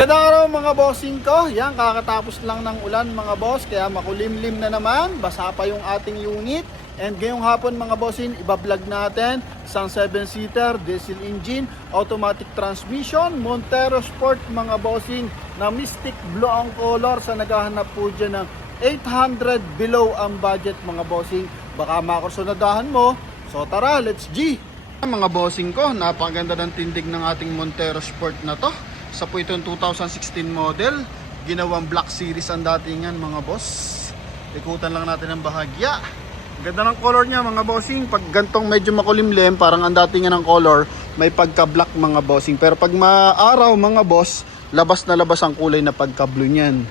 Magandang araw mga bossing ko. Yan, kakatapos lang ng ulan mga boss, kaya makulimlim na naman, basa pa yung ating unit. And ngayong hapon mga bossing, ibablog natin isang 7-seater diesel engine, automatic transmission, Montero Sport mga bossing na Mystic Blue ang color. Sa naghahanap po dyan ng 800 below ang budget mga bossing, baka makusunadahan mo. So tara, let's G! Mga bossing ko, napakaganda ng tindig ng ating Montero Sport na to. Sa po itong 2016 model, ginawang black series ang datingan mga boss. Ikutan lang natin ang bahagya. Ganda ng color niya mga bossing. Pag gantong medyo makulimlim, parang ang datingan ng color, may pagka-black mga bossing. Pero pag maaraw mga boss, labas na labas ang kulay na pagka-blue niyan.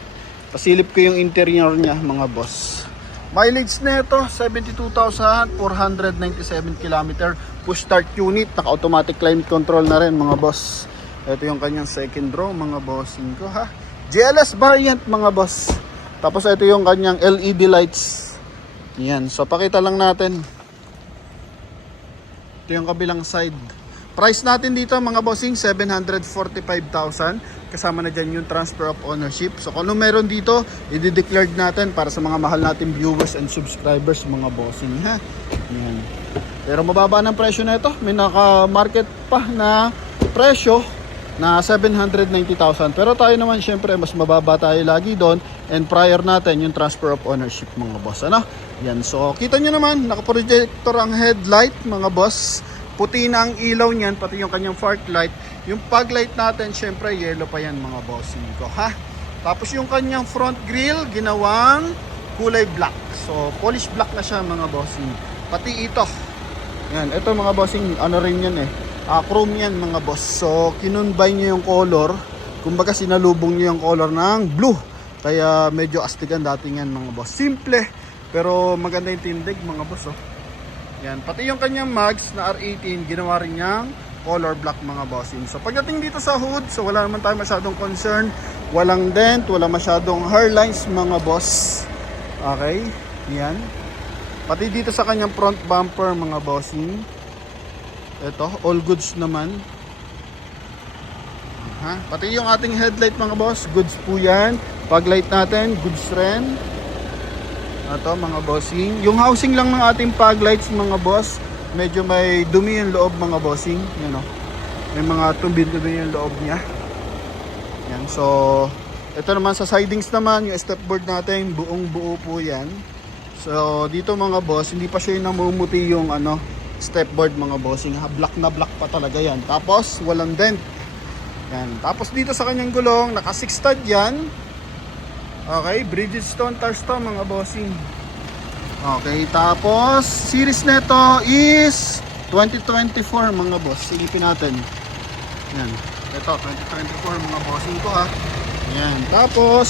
Pasilip ko yung interior niya mga boss. Mileage nito 72,497 km. Push start unit, naka-automatic climate control na rin mga boss. Ito yung kanyang second row mga bossing ko ha. GLS variant mga boss. Tapos ito yung kanyang LED lights. Yan. So pakita lang natin. Ito yung kabilang side. Price natin dito mga bossing 745,000. Kasama na dyan yung transfer of ownership. So kung ano meron dito, i-declared natin para sa mga mahal natin viewers and subscribers mga bossing ha. Yan. Pero mababa ng presyo na ito. May naka-market pa na presyo na 790,000. Pero tayo naman syempre mas mababa tayo lagi doon, and prior natin yung transfer of ownership mga boss. Ano? Yan. So kita nyo naman, naka-projector ang headlight mga boss. Puti na ang ilaw niyan, pati yung kanyang fog light. Yung fog light natin syempre yellow pa yan mga bossing ko ha. Tapos yung kanyang front grille ginawang kulay black. So polish black na siya mga bossing. Pati ito. Yan, ito mga bossing, ano rin yan eh. Chrome yan mga boss. So kinunbay nyo yung color. Kumbaga sinalubong nyo yung color ng blue. Kaya medyo astigan dating yan mga boss. Simple pero maganda yung tindig mga boss oh. Yan. Pati yung kanyang mags na R18 ginawa rin niyang color black mga bossing. So pagdating dito sa hood, so wala naman tayo masyadong concern. Walang dent, wala masyadong hairlines mga boss. Okay. Yan. Pati dito sa kanyang front bumper mga bossing, ito, all goods naman. Ha? Pati yung ating headlight mga boss, goods po yan. Pag light natin, goods rin. Ito mga bossing. Yung housing lang ng ating pag lights mga boss, medyo may dumi yung loob mga bossing. Yan o. May mga tumbin-tumbin yung loob niya. Yan. So, ito naman sa sidings naman, yung stepboard natin, buong buo po yan. So, dito mga boss, hindi pa siya yung namumuti yung stepboard mga bossing ha. Black na black pa talaga yan. Tapos walang dent. Yan. Tapos dito sa kanyang gulong naka 6 stud yan. Okay, Bridgestone tires to mga bossing. Okay, tapos series nito is 2024 mga boss. Silipin natin. Yan. Ito 2024 mga bossing ko ha. Yan. Tapos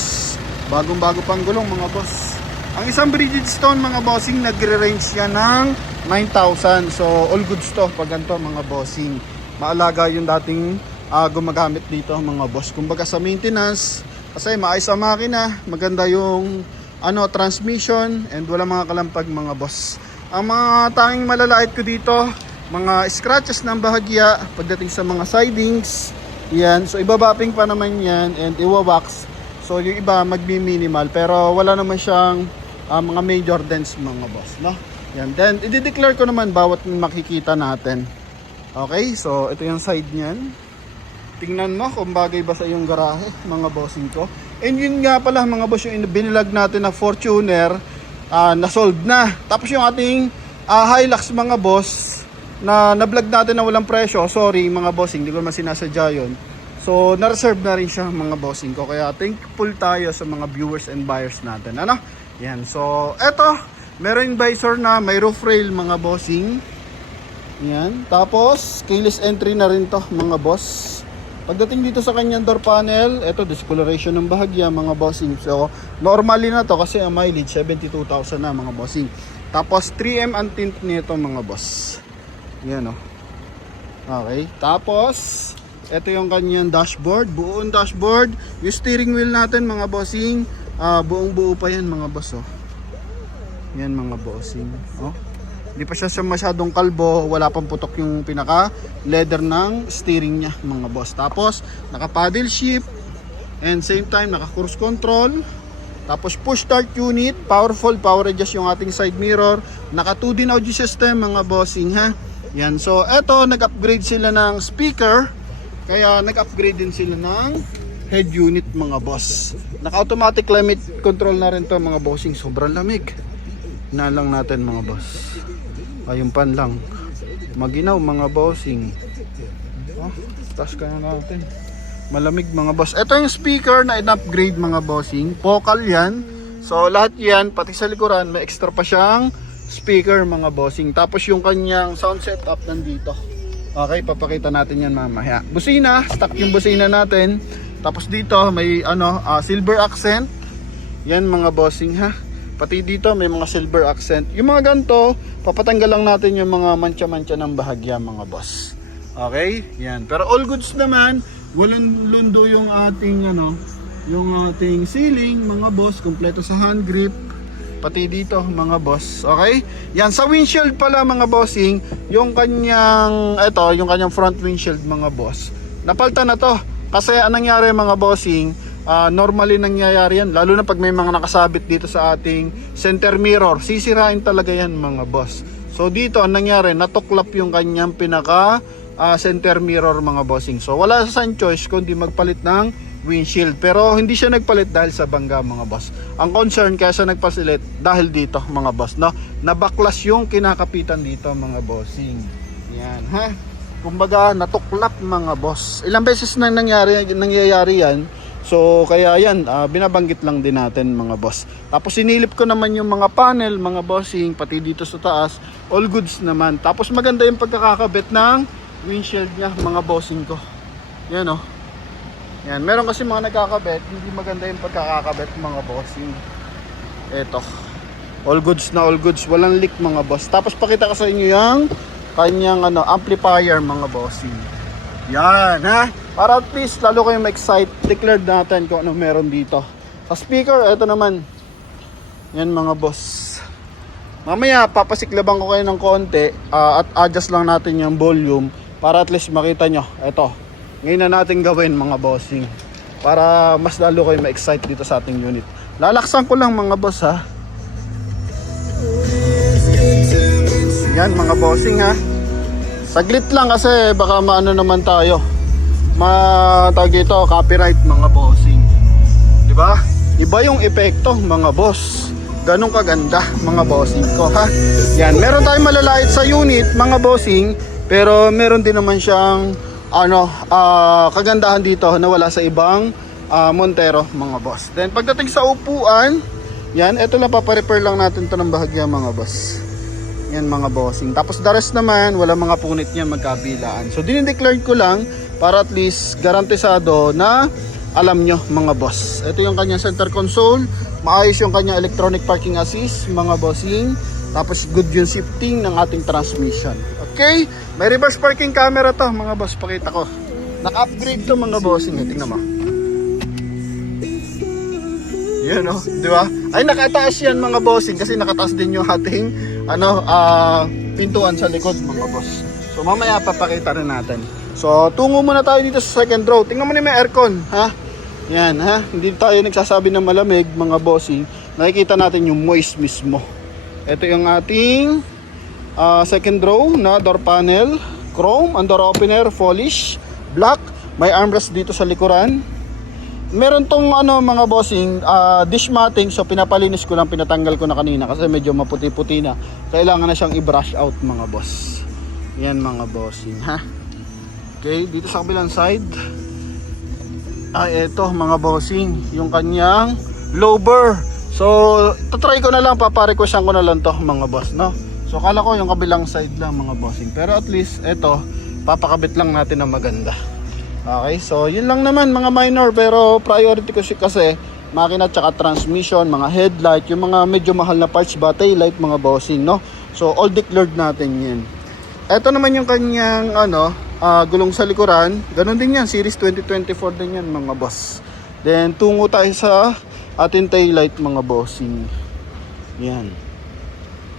bagong-bago pang gulong mga boss. Ang isang Bridgestone mga bossing nagre-range yan ng 9,000. So all goods to pag ganito mga bossing. Maalaga yung dating gumagamit dito mga boss. Kumbaga sa maintenance, kasi maayos ang makina, maganda yung transmission, and wala mga kalampag mga boss. Ang mga tanging malalait ko dito, mga scratches ng bahagya pagdating sa mga sidings. Yan. So ibabapping pa naman yan and iwawax. So yung iba magbi-minimal pero wala naman siyang mga major dents mga boss, no? Yan. Then, i-declare ko naman bawat makikita natin. Okay, so ito yung side niyan. Tingnan mo kung bagay ba sa iyong garahe, mga bossing ko. And yun nga pala mga boss, yung binilag natin na Fortuner, na-sold na. Tapos yung ating Hilux mga boss, na na-vlog natin na walang presyo. Sorry mga bossing, hindi ko naman sinasadya yun. So, na-reserve na rin siya mga bossing ko. Kaya thankful tayo sa mga viewers and buyers natin. Ano? Yan, so eto. Meron visor na may roof rail mga bossing. Yan. Tapos, keyless entry na rin to mga boss. Pagdating dito sa kanyang door panel, ito discoloration ng bahagya mga bossing. So, normally na to kasi ang mileage 72,000 na mga bossing. Tapos, 3M ang tint nito mga boss. Yan o. Okay. Tapos, ito yung kanyang dashboard. Buong dashboard. Yung steering wheel natin mga bossing, buong buo pa yan mga boss oh. Yan mga bossing oh. Hindi pa siya masyadong kalbo, wala pang putok yung pinaka leather ng steering niya mga boss. Tapos naka paddle shift, And same time, naka cruise control. Tapos push start unit, powerful, power adjust yung ating side mirror. Naka 2D na audio system mga bossing ha. Yan, so eto nag-upgrade sila ng speaker. Kaya nag-upgrade din sila ng head unit mga boss. Naka automatic climate control na rin to mga bossing. Sobrang lamig. Na lang natin mga boss. Ayun pan lang. Maginaw mga bossing. Oh, taas ka na natin. Malamig mga boss. Ito yung speaker na in-upgrade mga bossing. Vocal yan. So lahat yan, pati sa likuran, may extra pa siyang speaker mga bossing. Tapos yung kanyang sound setup nandito. Okay, papakita natin yan mamaya. Busina, stock yung busina natin. Tapos dito may silver accent. Yan mga bossing ha. Pati dito may mga silver accent. Yung mga ganito, papatanggal lang natin yung mga mancha-mancha ng bahagya mga boss. Okay? Yan. Pero all goods naman. Walang lundo yung ating yung ating ceiling mga boss, kompleto sa hand grip pati dito mga boss. Okay? Yan sa windshield pala mga bossing, yung kanyang front windshield mga boss. Napalta na to kasi anong nangyari mga bossing, normally nangyayari yan lalo na pag may mga nakasabit dito sa ating center mirror, sisirain talaga yan mga boss. So dito anong nangyari, natuklap yung kanyang pinaka center mirror mga bossing. So wala sa choice kundi magpalit ng windshield. Pero hindi siya nagpalit dahil sa bangga mga boss. Ang concern kaya siya nagpalit dahil dito mga boss, no? Nabaklas yung kinakapitan dito mga bossing. Yan ha. Kumbaga natuklap mga boss. Ilang beses na nangyayari yan. So kaya yan, binabanggit lang din natin mga boss. Tapos sinilip ko naman yung mga panel mga bossing, pati dito sa taas, all goods naman. Tapos maganda yung pagkakakabit ng windshield niya mga bossing ko. Yan oh. Yan, meron kasi mga nagkakabit, hindi maganda yung pagkakakabit mga bossing. Eto. All goods na all goods, walang leak mga boss. Tapos pakita ko sa inyo yung kanyang amplifier mga bossing. Yan ha. Para at least lalo kayong ma-excite, declared natin kung ano meron dito. Sa speaker, eto naman. Yan mga boss. Mamaya papasiklaban ko kayo ng konti at adjust lang natin yung volume para at least makita nyo. Eto, ngayon na natin gawin mga bossing para mas lalo kayo ma-excite dito sa ating unit. Lalaksan ko lang mga boss ha. Yan mga bossing ha. Saglit lang kasi baka maano naman tayo, matag ito copyright mga bossing. Diba? Iba yung epekto mga boss. Ganong kaganda mga bossing ko ha. Yan, meron tayong malalait sa unit mga bossing, pero meron din naman siyang kagandahan dito na wala sa ibang Montero mga boss. Then pagdating sa upuan, yan, eto lang paparepair lang natin to ng bahagya mga boss. Yan mga bossing. Tapos the rest naman, wala mga punit niya magkabilaan. So dinideclare ko lang para at least garantisado na alam nyo mga boss. Ito yung kanyang center console. Maayos yung kanyang electronic parking assist mga bossing. Tapos good yung shifting ng ating transmission. Okay? May reverse parking camera to mga boss. Pakita ko. Naka-upgrade to mga bossing. Tingnan mo. Yan o. Di ba? Ay nakataas yan mga bossing. Kasi nakataas din yung ating pintuan sa likod mga boss. So mamaya papakita rin natin. So tungo muna tayo dito sa second row. Tingnan mo na may aircon. Ha? Yan ha. Hindi tayo nagsasabi ng malamig mga bossing. Nakikita natin yung moist mismo. Ito yung ating second row na door panel, chrome, ang door opener, polish, black, may armrest dito sa likuran. Meron tong mga bossing, dish matting, so pinapalinis ko lang, pinatanggal ko na kanina kasi medyo maputi-puti na. Kailangan na siyang i-brush out mga boss. Yan mga bossing ha. Okay, dito sa kabilang side. Ito mga bossing, yung kanyang lower. So, tatry ko na lang, paparequestan ko na lang to mga boss, no? So, kala ko yung kabilang side lang mga bossing. Pero at least, ito, papakabit lang natin na maganda. Okay, so yun lang naman mga minor. Pero priority ko kasi makina tsaka transmission, mga headlight, yung mga medyo mahal na parts ba, tail light mga bossing, no? So, all declared natin yan. Ito naman yung kanyang, gulong sa likuran. Ganon din yan, series 2024 din yan mga boss. Then, tungo tayo sa ating taillight mga bossing. Yan.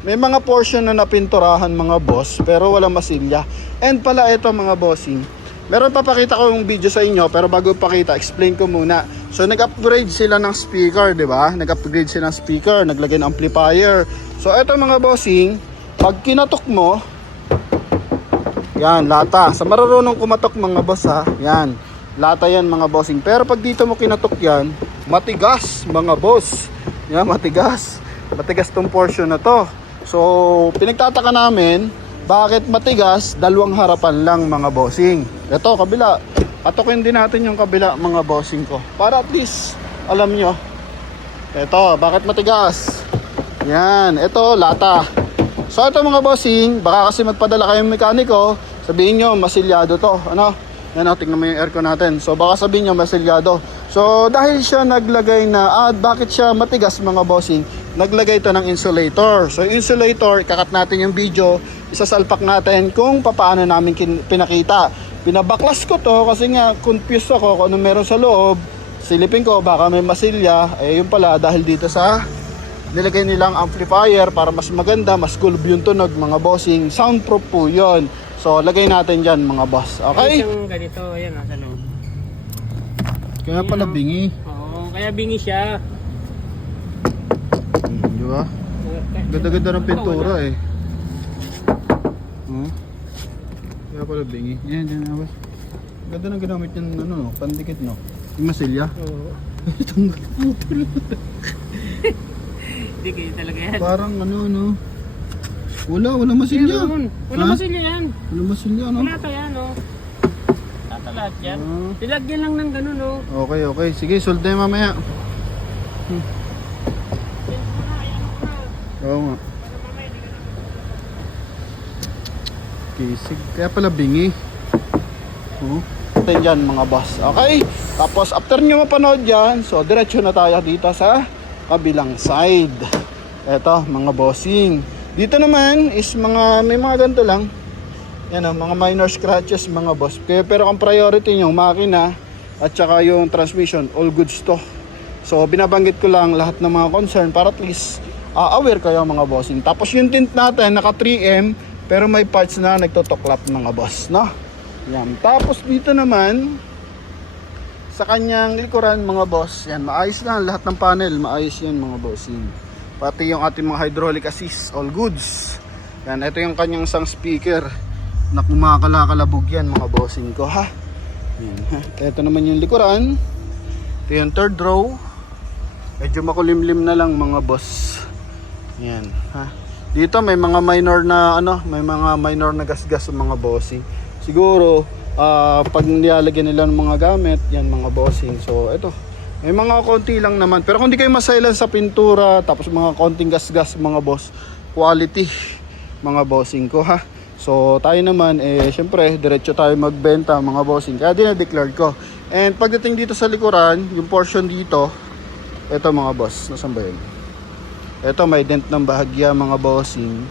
May mga portion na napinturahan mga boss, pero wala masilya. And pala ito mga bossing, Meron papakita ko yung video sa inyo, pero bago pakita, explain ko muna. So nag-upgrade sila ng speaker, di ba? Nag-upgrade sila ng speaker, naglagay ng amplifier. So ito mga bossing, pag kinatok mo, yan, lata. Sa marunong kumatok mga boss ha, yan, lata yan mga bossing. Pero pag dito mo kinatok yan, matigas mga boss. Yan, matigas. Matigas tong portion na to. So, pinagtataka namin, bakit matigas? Dalawang harapan lang mga bossing. Ito, kabila. Patukin din natin yung kabila mga bossing ko. Para at least, alam nyo. Ito, bakit matigas? Yan, ito, lata. So, ito mga bossing, baka kasi magpadala kayong mekaniko, sabihin nyo, masilyado to. Ano? Yan o, tingnan mo yung aircon natin. So, baka sabihin nyo, masilyado. So, dahil siya naglagay na, bakit siya matigas mga bossing? Naglagay ito ng insulator. So, insulator, ikakat natin yung video, isasalpak natin kung paano namin pinakita. Pinabaklas ko to kasi nga, confused ako kung ano meron sa loob. Silipin ko, baka may masilya. Eh, yun pala, dahil dito sa nilagay nilang amplifier para mas maganda, mas gulub yung tunog mga bossing. Soundproof po yun. So, lagay natin dyan mga boss. Okay? Yung ganito, ayan o, sa loob. Kaya pala bingi. Oo, kaya bingi siya. Di ba? Ganda-ganda ng pintura eh. Kaya pala bingi. Yan, yan na boss. Ganda ng ginamit yung ano, pandikit no. Yung masilya. Oo. Itong putol. Hindi kayo talaga yan. Parang ano. Wala masilya. Wala masilya yan. Wala masilya no. Wala tayo yan o. Tata lahat yan. Ah. Nilagyan lang ng ganun o. Okay. Sige, sold na yung mamaya. Oo nga. Kisig. Kaya pala bingi. Ito dyan mga boss. Okay? Tapos after nyo mapanood yan, so diretso na tayo dito sa kabilang side. Eto mga bossing. Dito naman is may mga ganito lang. Yan o, mga minor scratches mga boss. Pero ang priority nyo, makina at saka yung transmission, all goods to. So binabanggit ko lang lahat ng mga concern para at least aware kayo mga bossing. Tapos yung tint natin naka 3M pero may parts na nagtotoklap mga boss, no? Yan. Tapos dito naman sa kanyang likuran mga boss, yan, maayos na lahat ng panel, maayos yan mga bossing. Pati yung ating mga hydraulic assist, all goods. Yan, ito yung kanyang isang speaker na kumakalakalabog yan mga bossing ko ha. Yan, ha. Ito naman yung likuran. Ito yung third row. Medyo makulimlim na lang mga boss. Yan, ha. Dito may mga minor na may mga minor na gasgas sa mga bossing. Siguro pag nilalagyan nila ng mga gamit, yan mga bossing. So ito, may mga konti lang naman. Pero kung di kayo masailan sa pintura, tapos mga konting gasgas mga boss, quality mga bossing ko ha. So tayo naman syempre diretso tayo magbenta mga bossing. Kaya dinadeclare ko. And pagdating dito sa likuran, yung portion dito, ito mga boss, nasaan ba yun? Ito may dent ng bahagya mga bossing.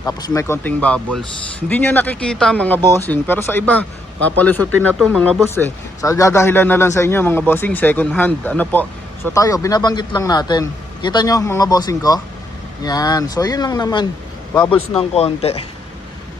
Tapos may konting bubbles. Hindi nyo nakikita mga bossing, pero sa iba papalusutin na to mga boss eh. Sa dadahilan na lang sa inyo mga bossing, second hand. Ano po? So tayo, binabanggit lang natin. Kita nyo mga bossing ko? Yan. So yun lang naman. Bubbles ng konti.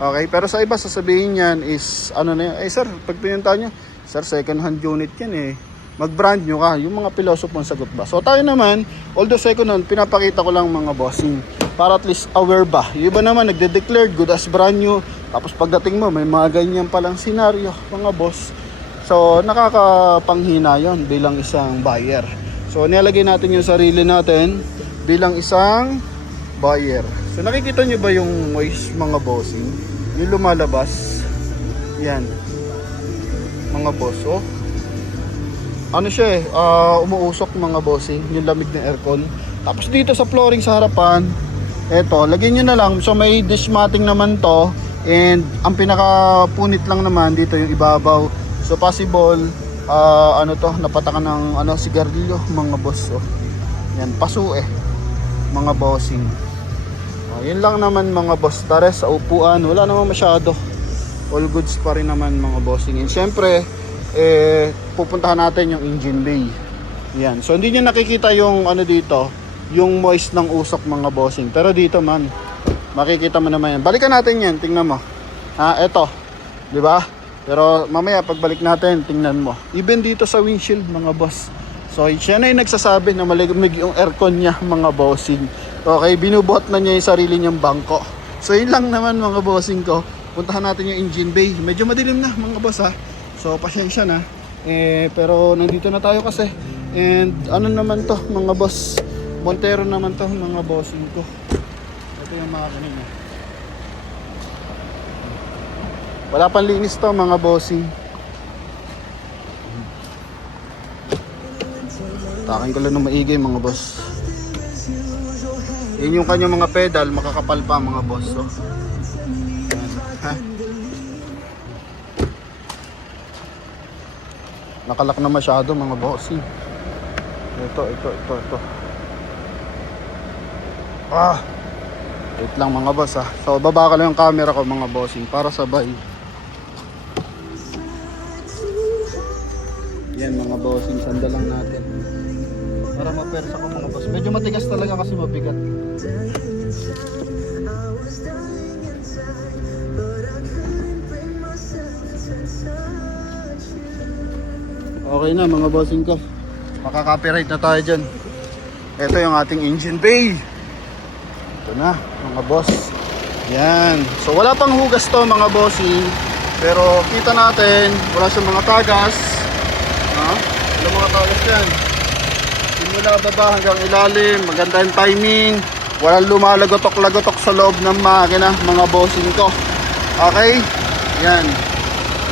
Okay, pero sa iba sasabihin yan is ano na yun. Sir, pag pinunta nyo, sir, second hand unit yan eh. Mag-brand nyo ka. Yung mga pilosopo ang sagot ba? So tayo naman, although second hand, pinapakita ko lang mga bossing. Para at least aware ba? Yung iba naman nagde-declare good as brand new. Tapos pagdating mo, may mga ganyan palang senaryo, mga boss. So, nakakapanghina yon bilang isang buyer. So, nilalagay natin yung sarili natin bilang isang buyer. So, nakikita nyo ba yung moist mga bossing? Yung lumalabas. Yan. Mga boss, oh. Ano siya umuusok mga bossing, yung lamig ng aircon. Tapos dito sa flooring sa harapan, eto, lagyan nyo na lang. So, may dish matting naman to. And ang pinaka-punit lang naman dito yung ibabaw. So possible napatakan ng sigarilyo mga boss. Oh. Yan, paso mga bossing. Yun lang naman mga boss. Tara sa upuan, wala naman masyado. All goods pa rin naman mga bossing. And syempre, pupuntahan natin yung engine bay. Yan. So hindi nyo nakikita yung dito, yung moist ng usok mga bossing. Pero dito man, makikita mo naman yan. Balikan natin yan, tingnan mo. Eto, di ba? Pero mamaya pagbalik natin, tingnan mo. Even dito sa windshield mga boss. So siya na yung nagsasabi na malamig yung aircon niya mga bossing. Okay, binubuhat na niya yung sarili niyang bangko. So yun lang naman mga bossing ko. Puntahan natin yung engine bay. Medyo madilim na mga boss ha. So pasensya na. Pero nandito na tayo kasi. And ano naman to mga boss. Montero naman to mga bossing ko. Ito yung mga kanina. Wala pang linis to mga bossing. Takin ko lang ng maigay mga boss. Yun yung kanyang mga pedal, makakapal pa mga boss. So, ha? Nakalak na masyado mga bossing. Ito. Wait lang mga boss ha. So baba ko lang yung camera ko mga bossing para sabay. Yan mga bossing, sanda lang natin. Para mapersa ko mga boss. Medyo matigas talaga kasi mabigat. Okay na mga bossing ko. Makaka-copyright na tayo dyan. Ito yung ating engine bay. Ito na mga boss. Yan. So wala pang hugas to mga bossing. Pero kita natin, wala siyang mga tagas. Wala mga tagas yan. Simula baba hanggang ilalim. Maganda yung timing. Walang lumalagotok-lagotok sa loob ng makina mga bossing ko. Okay? Yan.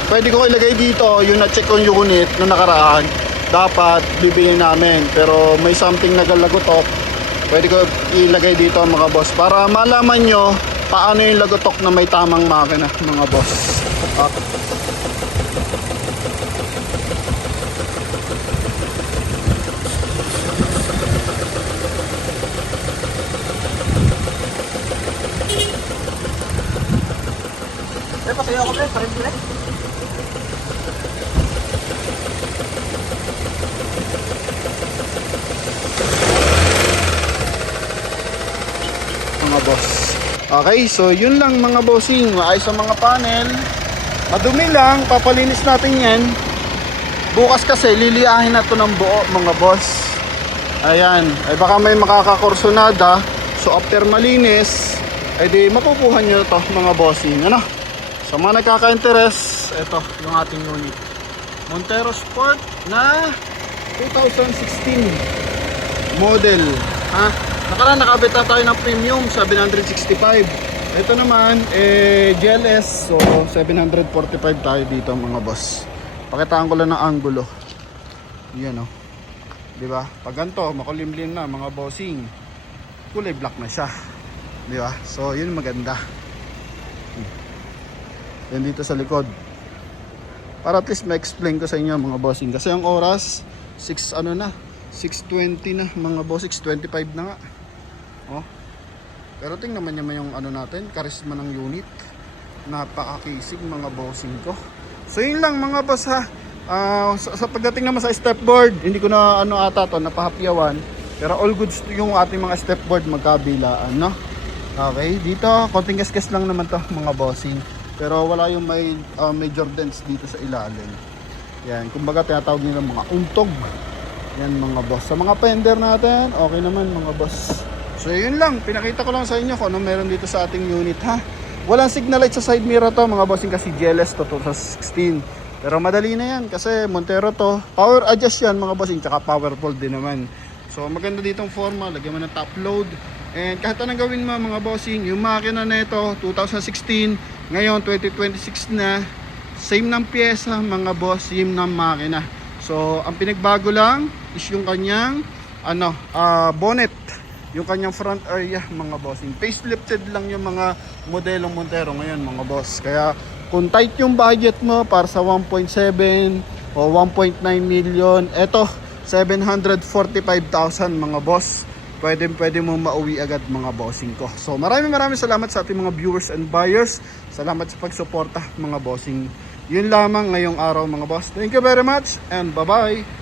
Pwede ko ilagay dito yung na-check kong unit na nakaraan. Dapat bibigyan namin. Pero may something nagalagotok. Pwede ko ilagay dito mga boss. Para malaman nyo paano yung lagotok na may tamang makina mga boss. Pasaya ako pre, parin pre. Mga boss. Okay, so yun lang mga bossing. Maayos ang mga panel. Madumi lang, papalinis natin yan. Bukas kasi liliyahin na to ng buo mga boss. Ayan, ay baka may makakakursonada. So after malinis, ay di mapupuhan nyo to mga bossing. Ano? Sa mga nagkaka-interest, ito yung ating unit. Montero Sport na 2016 model. Ha? Nakaraan nakabit na tayo ng premium 765. Ito naman GLS, so 745 tayo dito mga boss. Pakitaan ko lang ng angulo. Yan oh. 'Di ba? Pag ganito, makulimlim na mga bossing. Kulay black na siya. 'Di ba? So, yun maganda. Yan dito sa likod. Para at least ma-explain ko sa inyo mga bossing. Kasi ang oras 6:20 na mga boss, 6:25 na nga. Oh. Pero tingnan naman yung ano natin, karisma ng unit. Napakakisig mga bossing ko. So yun lang mga boss ha. Sa pagdating naman sa step board, hindi ko na ano ata to, napahapyawan. Pero all goods yung ating mga step board magkabilaan, no? Okay, dito konting gas-gas lang naman to mga bossing. Pero wala yung may major dents dito sa ilalim. Yan, kumbaga tinatawag nila mga untog. Yan mga boss. Sa mga fender natin, okay naman mga boss. So yun lang, pinakita ko lang sa inyo kung ano meron dito sa ating unit ha. Walang signal light sa side mirror to mga bossing kasi GLS to 2016. Pero madali na yan kasi Montero to. Power adjust yan mga bossing, tsaka powerful din naman. So maganda ditong forma, lagyan mo ng top load. And kahit anong gawin mo mga bossing, yung makina na ito 2016, ngayon 2026 na, same ng pyesa mga boss, same ng makina. So ang pinagbago lang is yung kanyang bonnet, yung kanyang front area mga bossing. Facelifted lang yung mga modelong Montero ngayon mga boss. Kaya kung tight yung budget mo para sa 1.7 o 1.9 million, eto 745,000 mga boss. Pwede mo mauwi agad mga bossing ko. So maraming salamat sa ating mga viewers and buyers. Salamat sa pagsuporta mga bossing. Yun lamang ngayong araw mga boss. Thank you very much and bye bye.